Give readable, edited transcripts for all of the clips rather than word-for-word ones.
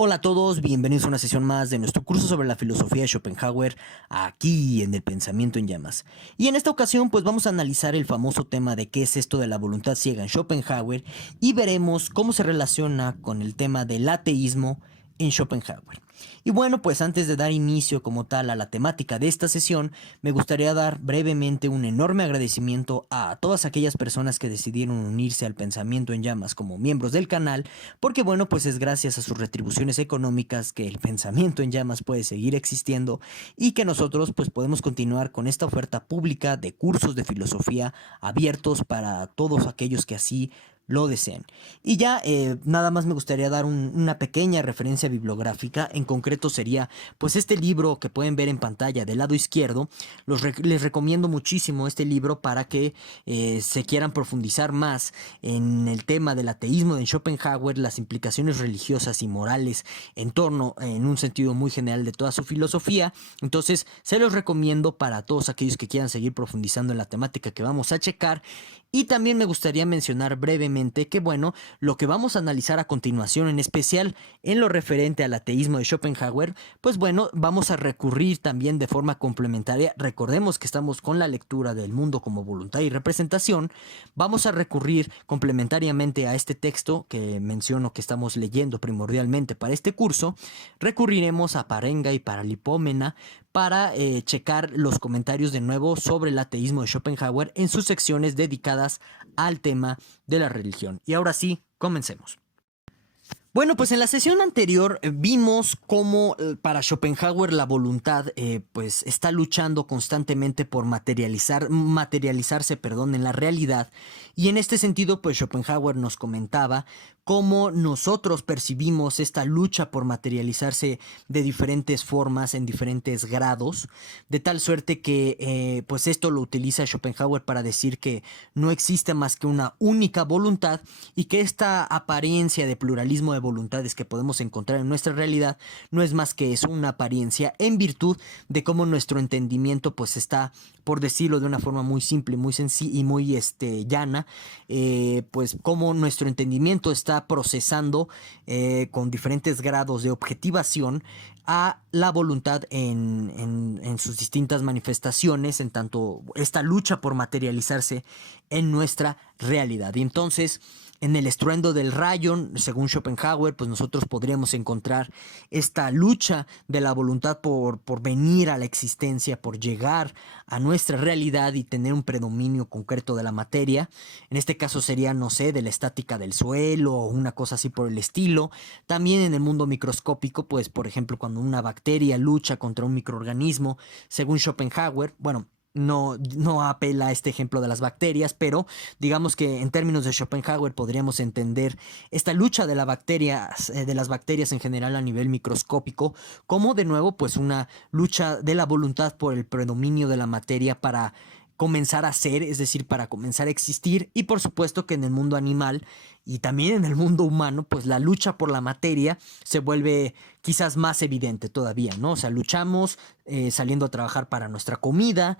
Hola a todos, bienvenidos a una sesión más de nuestro curso sobre la filosofía de Schopenhauer aquí en el Pensamiento en Llamas. Y en esta ocasión pues vamos a analizar el famoso tema de qué es esto de la voluntad ciega en Schopenhauer y veremos cómo se relaciona con el tema del ateísmo en Schopenhauer. Y bueno, pues antes de dar inicio como tal a la temática de esta sesión, me gustaría dar brevemente un enorme agradecimiento a todas aquellas personas que decidieron unirse al Pensamiento en Llamas como miembros del canal, porque bueno, pues es gracias a sus retribuciones económicas que el Pensamiento en Llamas puede seguir existiendo y que nosotros pues podemos continuar con esta oferta pública de cursos de filosofía abiertos para todos aquellos que así lo deseen. Y ya nada más me gustaría dar una pequeña referencia bibliográfica. En concreto sería pues este libro que pueden ver en pantalla del lado izquierdo. Les recomiendo muchísimo este libro para que se quieran profundizar más en el tema del ateísmo de Schopenhauer, las implicaciones religiosas y morales en torno, en un sentido muy general, de toda su filosofía. Entonces se los recomiendo para todos aquellos que quieran seguir profundizando en la temática que vamos a checar. Y también me gustaría mencionar brevemente que, bueno, lo que vamos a analizar a continuación, en especial en lo referente al ateísmo de Schopenhauer, pues bueno, vamos a recurrir también de forma complementaria. Recordemos que estamos con la lectura del mundo como voluntad y representación. Vamos a recurrir complementariamente a este texto que menciono que estamos leyendo primordialmente para este curso. Recurriremos a Parenga y Paralipómena para checar los comentarios de nuevo sobre el ateísmo de Schopenhauer en sus secciones dedicadas al tema de la religión. Y ahora sí, comencemos. Bueno, pues en la sesión anterior vimos cómo para Schopenhauer la voluntad pues está luchando constantemente por materializarse, perdón, en la realidad. Y en este sentido, pues Schopenhauer nos comentaba cómo nosotros percibimos esta lucha por materializarse de diferentes formas, en diferentes grados, de tal suerte que pues esto lo utiliza Schopenhauer para decir que no existe más que una única voluntad y que esta apariencia de pluralismo de voluntades que podemos encontrar en nuestra realidad no es más que eso, una apariencia en virtud de cómo nuestro entendimiento pues está, por decirlo de una forma muy simple, muy sencilla y muy llana, pues cómo nuestro entendimiento está procesando con diferentes grados de objetivación a la voluntad en sus distintas manifestaciones, en tanto esta lucha por materializarse en nuestra realidad. Y entonces, en el estruendo del rayo, según Schopenhauer, pues nosotros podríamos encontrar esta lucha de la voluntad por venir a la existencia, por llegar a nuestra realidad y tener un predominio concreto de la materia. En este caso sería, no sé, de la estática del suelo o una cosa así por el estilo. También en el mundo microscópico, pues por ejemplo, cuando una bacteria lucha contra un microorganismo, según Schopenhauer, bueno, no apela a este ejemplo de las bacterias, pero digamos que en términos de Schopenhauer podríamos entender esta lucha de de las bacterias en general a nivel microscópico como de nuevo pues una lucha de la voluntad por el predominio de la materia para comenzar a ser, es decir, para comenzar a existir. Y por supuesto que en el mundo animal y también en el mundo humano, pues la lucha por la materia se vuelve quizás más evidente todavía, ¿no? O sea, luchamos saliendo a trabajar para nuestra comida,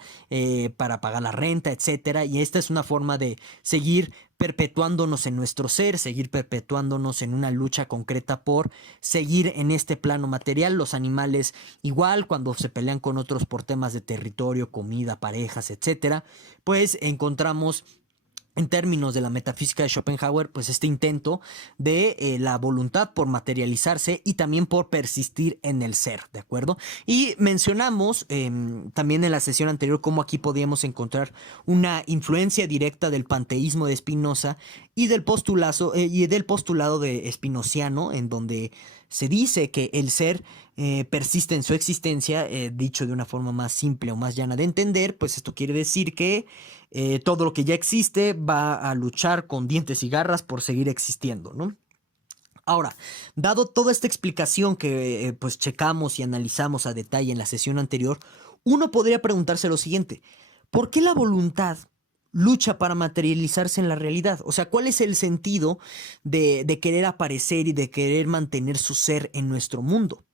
para pagar la renta, etcétera. Y esta es una forma de seguir perpetuándonos en nuestro ser, seguir perpetuándonos en una lucha concreta por seguir en este plano material. Los animales igual, cuando se pelean con otros por temas de territorio, comida, parejas, etcétera, pues encontramos en términos de la metafísica de Schopenhauer, pues este intento de la voluntad por materializarse y también por persistir en el ser, ¿de acuerdo? Y mencionamos también en la sesión anterior cómo aquí podíamos encontrar una influencia directa del panteísmo de Spinoza y del postulado de spinociano, en donde se dice que el ser persiste en su existencia, dicho de una forma más simple o más llana de entender, pues esto quiere decir que todo lo que ya existe va a luchar con dientes y garras por seguir existiendo, ¿no? Ahora, dado toda esta explicación que pues checamos y analizamos a detalle en la sesión anterior, uno podría preguntarse lo siguiente: ¿por qué la voluntad lucha para materializarse en la realidad? O sea, ¿cuál es el sentido de querer aparecer y de querer mantener su ser en nuestro mundo?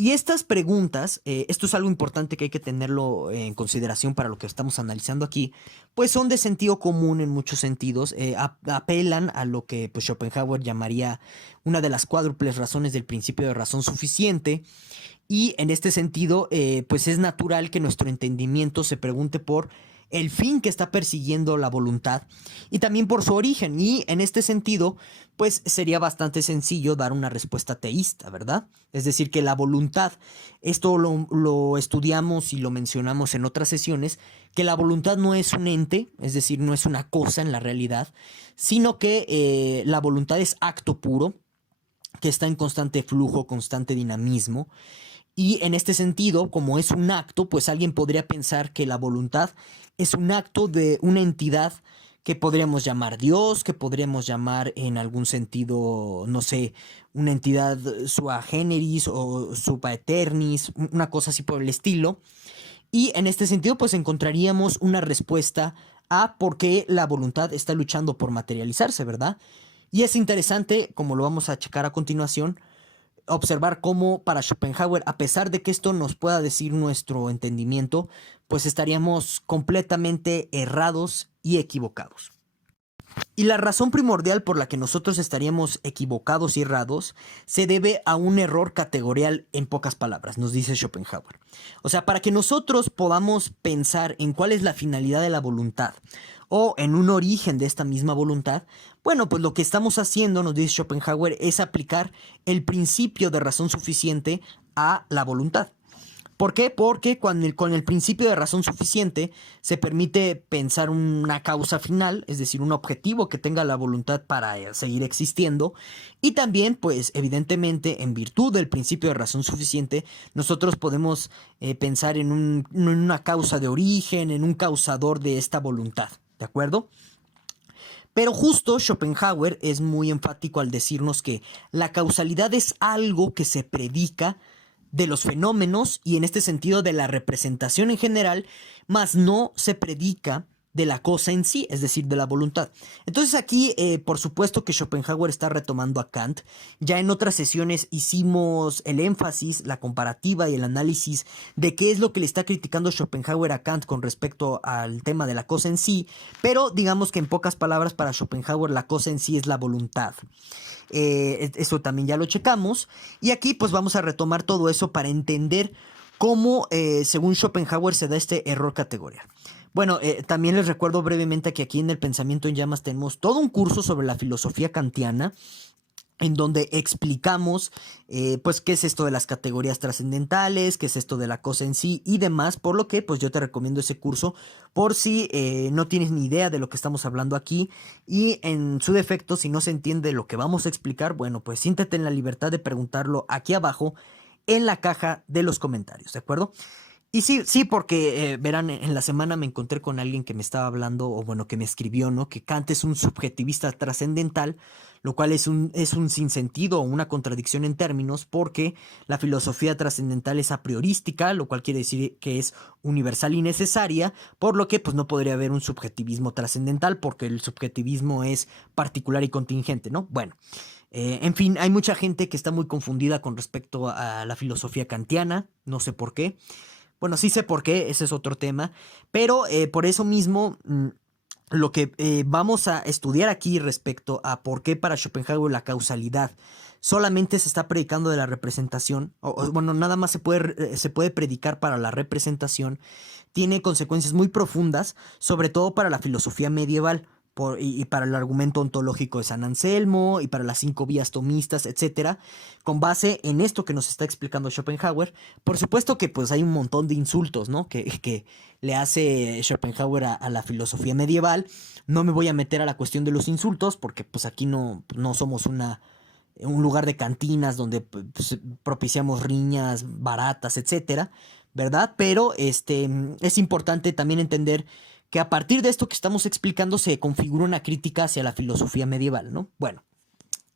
Y estas preguntas, esto es algo importante que hay que tenerlo en consideración para lo que estamos analizando aquí, pues son de sentido común en muchos sentidos, apelan a lo que pues, Schopenhauer llamaría una de las cuádruples razones del principio de razón suficiente, y en este sentido, pues es natural que nuestro entendimiento se pregunte por el fin que está persiguiendo la voluntad y también por su origen. Y en este sentido, pues sería bastante sencillo dar una respuesta teísta, ¿verdad? Es decir, que la voluntad, esto lo estudiamos y lo mencionamos en otras sesiones, que la voluntad no es un ente, es decir, no es una cosa en la realidad, sino que la voluntad es acto puro, que está en constante flujo, constante dinamismo. Y en este sentido, como es un acto, pues alguien podría pensar que la voluntad es un acto de una entidad que podríamos llamar Dios, que podríamos llamar en algún sentido, no sé, una entidad sua generis o supa aeternis, una cosa así por el estilo. Y en este sentido, pues encontraríamos una respuesta a por qué la voluntad está luchando por materializarse, ¿verdad? Y es interesante, como lo vamos a checar a continuación, observar cómo para Schopenhauer, a pesar de que esto nos pueda decir nuestro entendimiento, pues estaríamos completamente errados y equivocados. Y la razón primordial por la que nosotros estaríamos equivocados y errados se debe a un error categorial en pocas palabras, nos dice Schopenhauer. O sea, para que nosotros podamos pensar en cuál es la finalidad de la voluntad o en un origen de esta misma voluntad, bueno, pues lo que estamos haciendo, nos dice Schopenhauer, es aplicar el principio de razón suficiente a la voluntad. ¿Por qué? Porque con el principio de razón suficiente se permite pensar una causa final, es decir, un objetivo que tenga la voluntad para seguir existiendo. Y también, pues, evidentemente, en virtud del principio de razón suficiente, nosotros podemos pensar en una causa de origen, en un causador de esta voluntad. ¿De acuerdo? Pero justo Schopenhauer es muy enfático al decirnos que la causalidad es algo que se predica de los fenómenos y en este sentido de la representación en general, mas no se predica de la cosa en sí, es decir, de la voluntad. Entonces aquí, por supuesto que Schopenhauer está retomando a Kant. Ya en otras sesiones hicimos el énfasis, la comparativa y el análisis de qué es lo que le está criticando Schopenhauer a Kant con respecto al tema de la cosa en sí, pero digamos que en pocas palabras para Schopenhauer la cosa en sí es la voluntad. Eso también ya lo checamos. Y aquí pues vamos a retomar todo eso para entender cómo, según Schopenhauer, se da este error categorial. Bueno, también les recuerdo brevemente que aquí en el Pensamiento en Llamas tenemos todo un curso sobre la filosofía kantiana, en donde explicamos pues qué es esto de las categorías trascendentales, qué es esto de la cosa en sí y demás, por lo que pues yo te recomiendo ese curso por si no tienes ni idea de lo que estamos hablando aquí y en su defecto si no se entiende lo que vamos a explicar, bueno pues siéntete en la libertad de preguntarlo aquí abajo en la caja de los comentarios, ¿de acuerdo? Y sí, sí, porque verán, en la semana me encontré con alguien que me estaba hablando, o bueno, que me escribió, ¿no? Que Kant es un subjetivista trascendental, lo cual es un sinsentido o una contradicción en términos, porque la filosofía trascendental es a priorística, lo cual quiere decir que es universal y necesaria, por lo que pues no podría haber un subjetivismo trascendental, porque el subjetivismo es particular y contingente, ¿no? Bueno. En fin, hay mucha gente que está muy confundida con respecto a la filosofía kantiana, no sé por qué. Bueno, sí sé por qué, ese es otro tema, pero por eso mismo lo que vamos a estudiar aquí respecto a por qué para Schopenhauer la causalidad solamente se está predicando de la representación, bueno, nada más se puede predicar para la representación, tiene consecuencias muy profundas, sobre todo para la filosofía medieval. Y para el argumento ontológico de San Anselmo y para las 5 vías tomistas, etcétera, con base en esto que nos está explicando Schopenhauer. Por supuesto que pues hay un montón de insultos, ¿no? Que le hace Schopenhauer a la filosofía medieval. No me voy a meter a la cuestión de los insultos porque pues aquí no somos un lugar de cantinas donde pues, propiciamos riñas baratas, etcétera, ¿verdad? Pero es importante también entender que a partir de esto que estamos explicando se configura una crítica hacia la filosofía medieval, ¿no? Bueno,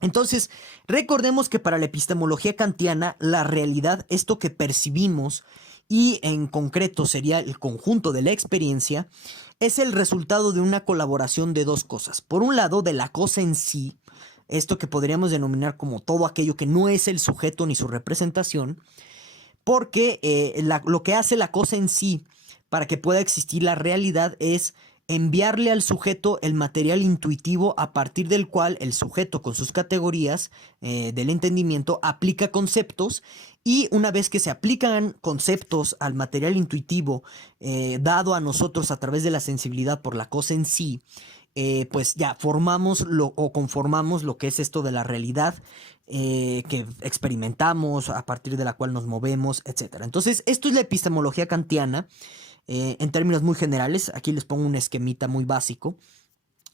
entonces recordemos que para la epistemología kantiana la realidad, esto que percibimos y en concreto sería el conjunto de la experiencia, es el resultado de una colaboración de dos cosas. Por un lado, de la cosa en sí, esto que podríamos denominar como todo aquello que no es el sujeto ni su representación, porque lo que hace la cosa en sí para que pueda existir la realidad es enviarle al sujeto el material intuitivo a partir del cual el sujeto con sus categorías del entendimiento aplica conceptos, y una vez que se aplican conceptos al material intuitivo dado a nosotros a través de la sensibilidad por la cosa en sí, pues ya formamos o conformamos lo que es esto de la realidad que experimentamos, a partir de la cual nos movemos, etcétera. Entonces, esto es la epistemología kantiana en términos muy generales. Aquí les pongo un esquemita muy básico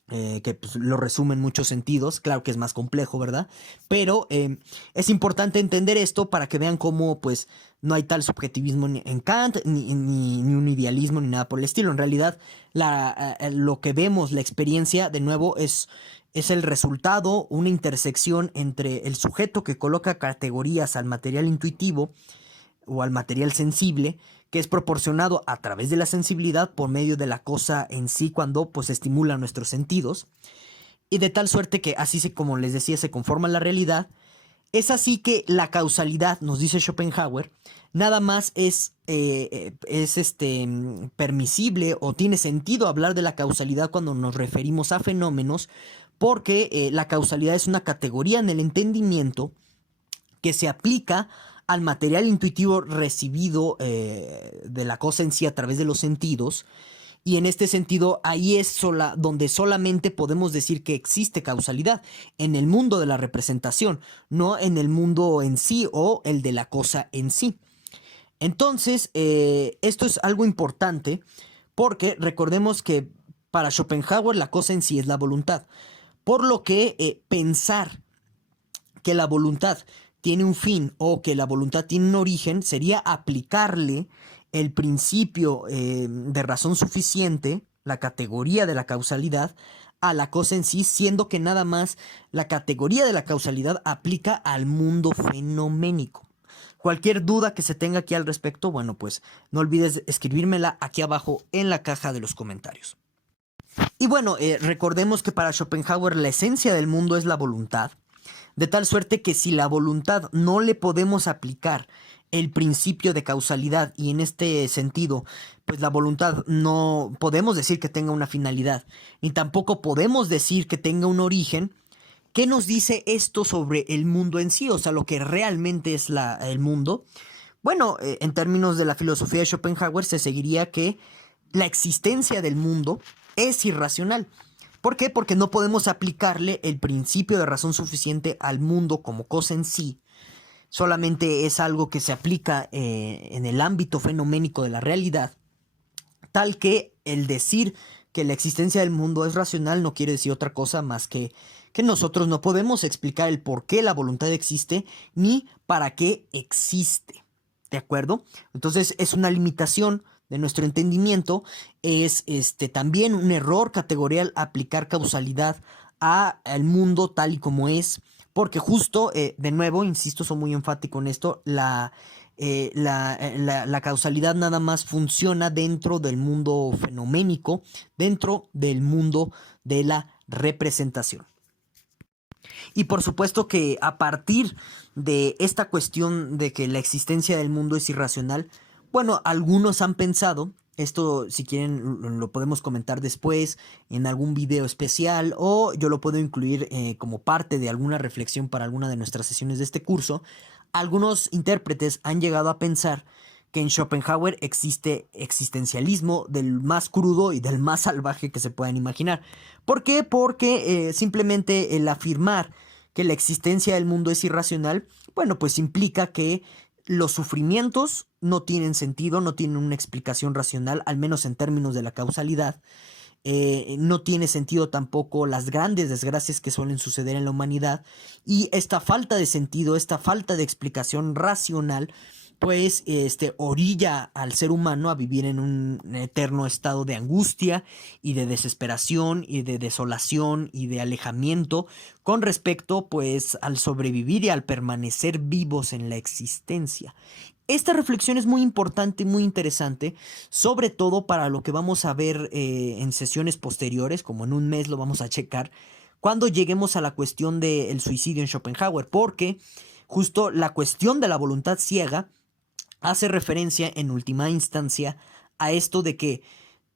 que pues, lo resume en muchos sentidos. Claro que es más complejo, ¿verdad? Pero es importante entender esto para que vean cómo pues no hay tal subjetivismo en Kant, ni un idealismo, ni nada por el estilo. En realidad, lo que vemos, la experiencia, de nuevo, es el resultado, una intersección entre el sujeto que coloca categorías al material intuitivo o al material sensible, que es proporcionado a través de la sensibilidad por medio de la cosa en sí cuando pues estimula nuestros sentidos, y de tal suerte que así como les decía, se conforma la realidad. Es así que la causalidad, nos dice Schopenhauer, nada más permisible o tiene sentido hablar de la causalidad cuando nos referimos a fenómenos, porque la causalidad es una categoría en el entendimiento que se aplica al material intuitivo recibido de la cosa en sí a través de los sentidos. Y en este sentido, ahí es donde solamente podemos decir que existe causalidad, en el mundo de la representación, no en el mundo en sí o el de la cosa en sí. Entonces, esto es algo importante porque recordemos que para Schopenhauer la cosa en sí es la voluntad. Por lo que pensar que la voluntad tiene un fin o que la voluntad tiene un origen sería aplicarle el principio de razón suficiente, la categoría de la causalidad, a la cosa en sí, siendo que nada más la categoría de la causalidad aplica al mundo fenoménico. Cualquier duda que se tenga aquí al respecto, bueno, pues no olvides escribírmela aquí abajo en la caja de los comentarios. Y bueno, recordemos que para Schopenhauer la esencia del mundo es la voluntad, de tal suerte que si la voluntad no le podemos aplicar el principio de causalidad, y en este sentido, pues la voluntad no podemos decir que tenga una finalidad, ni tampoco podemos decir que tenga un origen. ¿Qué nos dice esto sobre el mundo en sí? O sea, lo que realmente es el mundo. Bueno, en términos de la filosofía de Schopenhauer se seguiría que la existencia del mundo es irracional. ¿Por qué? Porque no podemos aplicarle el principio de razón suficiente al mundo como cosa en sí. Solamente es algo que se aplica en el ámbito fenoménico de la realidad, tal que el decir que la existencia del mundo es racional no quiere decir otra cosa más que nosotros no podemos explicar el por qué la voluntad existe ni para qué existe. ¿De acuerdo? Entonces es una limitación de nuestro entendimiento, es también un error categorial aplicar causalidad al mundo tal y como es, porque justo, de nuevo, insisto, soy muy enfático en esto, la causalidad nada más funciona dentro del mundo fenoménico, dentro del mundo de la representación. Y por supuesto que a partir de esta cuestión de que la existencia del mundo es irracional, bueno, algunos han pensado, esto si quieren lo podemos comentar después en algún video especial, o yo lo puedo incluir como parte de alguna reflexión para alguna de nuestras sesiones de este curso. Algunos intérpretes han llegado a pensar que en Schopenhauer existe existencialismo del más crudo y del más salvaje que se puedan imaginar. ¿Por qué? Porque simplemente el afirmar que la existencia del mundo es irracional, bueno, pues implica que los sufrimientos no tienen sentido, no tienen una explicación racional, al menos en términos de la causalidad. No tiene sentido tampoco las grandes desgracias que suelen suceder en la humanidad, y esta falta de sentido, esta falta de explicación racional, pues orilla al ser humano a vivir en un eterno estado de angustia y de desesperación y de desolación y de alejamiento con respecto pues al sobrevivir y al permanecer vivos en la existencia. Esta reflexión es muy importante y muy interesante, sobre todo para lo que vamos a ver en sesiones posteriores, como en un mes lo vamos a checar, cuando lleguemos a la cuestión del suicidio en Schopenhauer, porque justo la cuestión de la voluntad ciega hace referencia en última instancia a esto de que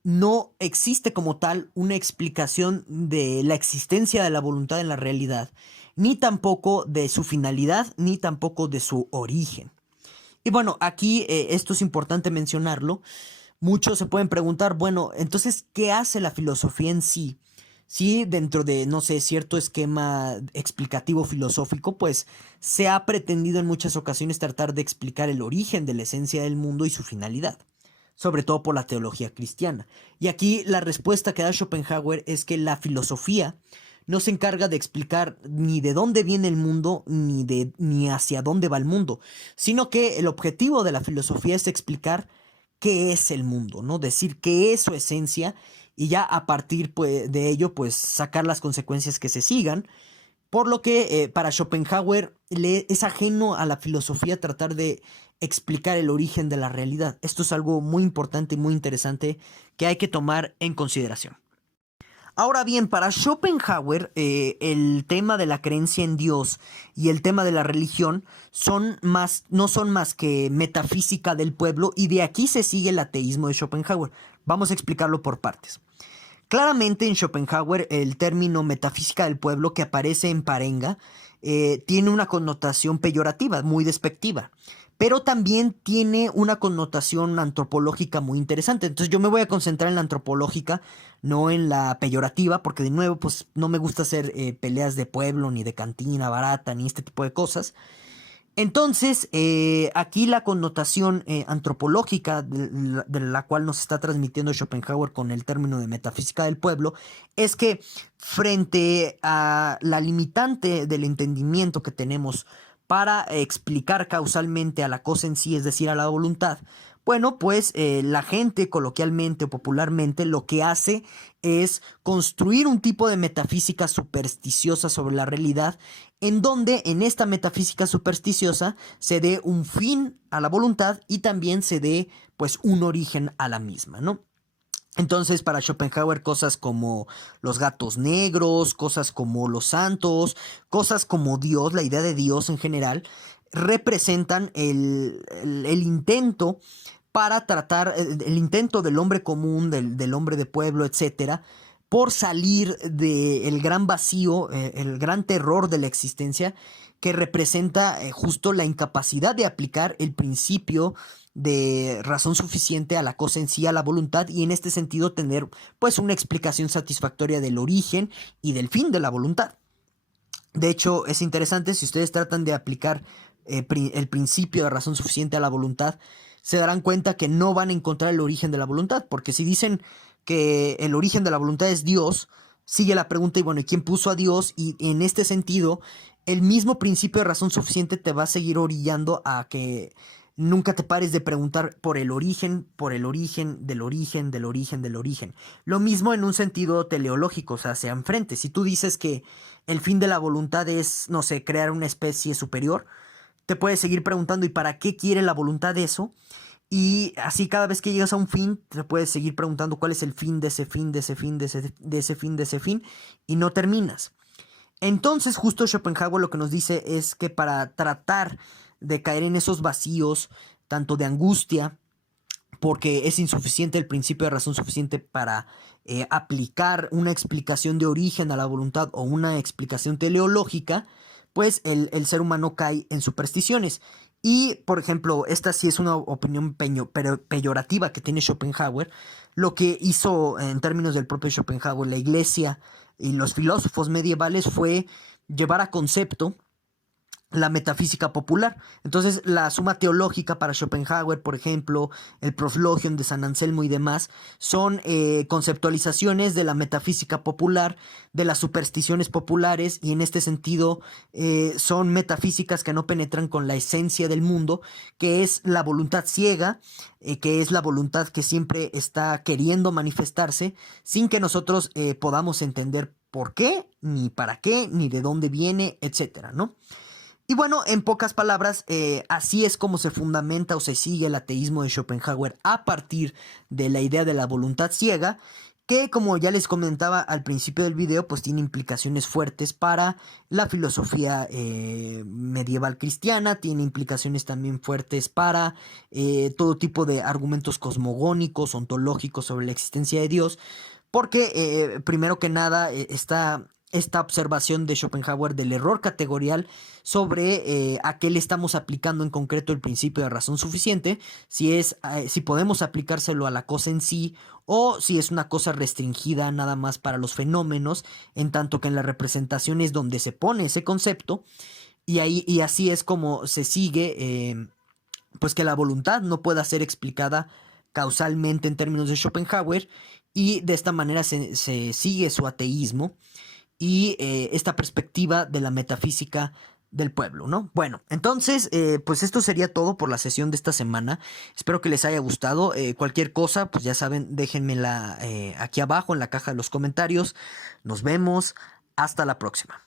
no existe como tal una explicación de la existencia de la voluntad en la realidad, ni tampoco de su finalidad, ni tampoco de su origen. Y bueno, aquí esto es importante mencionarlo. Muchos se pueden preguntar, bueno, entonces, ¿qué hace la filosofía en sí? Sí, dentro de, no sé, cierto esquema explicativo filosófico, pues se ha pretendido en muchas ocasiones tratar de explicar el origen de la esencia del mundo y su finalidad, sobre todo por la teología cristiana. Y aquí la respuesta que da Schopenhauer es que la filosofía no se encarga de explicar ni de dónde viene el mundo ni hacia dónde va el mundo, sino que el objetivo de la filosofía es explicar qué es el mundo, ¿no? Decir qué es su esencia y ya a partir pues, de ello pues sacar las consecuencias que se sigan. Por lo que para Schopenhauer es ajeno a la filosofía tratar de explicar el origen de la realidad. Esto es algo muy importante y muy interesante que hay que tomar en consideración. Ahora bien, para Schopenhauer, el tema de la creencia en Dios y el tema de la religión no son más que metafísica del pueblo, y de aquí se sigue el ateísmo de Schopenhauer. Vamos a explicarlo por partes. Claramente en Schopenhauer el término metafísica del pueblo que aparece en Parenga tiene una connotación peyorativa, muy despectiva, pero también tiene una connotación antropológica muy interesante. Entonces yo me voy a concentrar en la antropológica, no en la peyorativa, porque de nuevo pues no me gusta hacer peleas de pueblo, ni de cantina barata, ni este tipo de cosas. Entonces, aquí la connotación antropológica de la cual nos está transmitiendo Schopenhauer con el término de metafísica del pueblo es que frente a la limitante del entendimiento que tenemos para explicar causalmente a la cosa en sí, es decir, a la voluntad, bueno, pues la gente coloquialmente o popularmente lo que hace es construir un tipo de metafísica supersticiosa sobre la realidad, en donde en esta metafísica supersticiosa se dé un fin a la voluntad y también se dé pues un origen a la misma, ¿no? Entonces, para Schopenhauer, cosas como los gatos negros, cosas como los santos, cosas como Dios, la idea de Dios en general, representan el intento para tratar, el intento del hombre común, del hombre de pueblo, etcétera, por salir del gran vacío, el gran terror de la existencia, que representa justo la incapacidad de aplicar el principio de razón suficiente a la cosa en sí, a la voluntad, y en este sentido tener pues una explicación satisfactoria del origen y del fin de la voluntad. De hecho, es interesante si ustedes tratan de aplicar el principio de razón suficiente a la voluntad, se darán cuenta que no van a encontrar el origen de la voluntad, porque si dicen que el origen de la voluntad es Dios, sigue la pregunta, y bueno, ¿y quién puso a Dios? Y en este sentido, el mismo principio de razón suficiente te va a seguir orillando a que nunca te pares de preguntar por el origen, del origen, del origen, del origen. Lo mismo en un sentido teleológico, o sea, hacia enfrente. Si tú dices que el fin de la voluntad es, no sé, crear una especie superior, te puedes seguir preguntando, ¿y para qué quiere la voluntad eso? Y así cada vez que llegas a un fin, te puedes seguir preguntando cuál es el fin de ese fin, de ese fin, de ese fin, de ese fin, y no terminas. Entonces, justo Schopenhauer lo que nos dice es que para tratar de caer en esos vacíos, tanto de angustia, porque es insuficiente el principio de razón suficiente para aplicar una explicación de origen a la voluntad o una explicación teleológica, pues el ser humano cae en supersticiones. Y, por ejemplo, esta sí es una opinión peyorativa que tiene Schopenhauer. Lo que hizo en términos del propio Schopenhauer la iglesia y los filósofos medievales fue llevar a concepto la metafísica popular. Entonces, la Suma Teológica para Schopenhauer, por ejemplo, el Proflogion de San Anselmo y demás, son conceptualizaciones de la metafísica popular, de las supersticiones populares, y en este sentido son metafísicas que no penetran con la esencia del mundo, que es la voluntad ciega, que es la voluntad que siempre está queriendo manifestarse, sin que nosotros podamos entender por qué, ni para qué, ni de dónde viene, etcétera, ¿no? Y bueno, en pocas palabras, así es como se fundamenta o se sigue el ateísmo de Schopenhauer a partir de la idea de la voluntad ciega, que, como ya les comentaba al principio del video, pues tiene implicaciones fuertes para la filosofía medieval cristiana, tiene implicaciones también fuertes para todo tipo de argumentos cosmogónicos, ontológicos sobre la existencia de Dios, porque primero que nada está esta observación de Schopenhauer del error categorial sobre a qué le estamos aplicando en concreto el principio de razón suficiente, si podemos aplicárselo a la cosa en sí o si es una cosa restringida nada más para los fenómenos, en tanto que en la representación es donde se pone ese concepto y así es como se sigue pues que la voluntad no pueda ser explicada causalmente en términos de Schopenhauer y de esta manera se sigue su ateísmo y esta perspectiva de la metafísica del pueblo, ¿no? Bueno, entonces, pues esto sería todo por la sesión de esta semana. Espero que les haya gustado. Cualquier cosa, pues ya saben, déjenmela aquí abajo en la caja de los comentarios. Nos vemos. Hasta la próxima.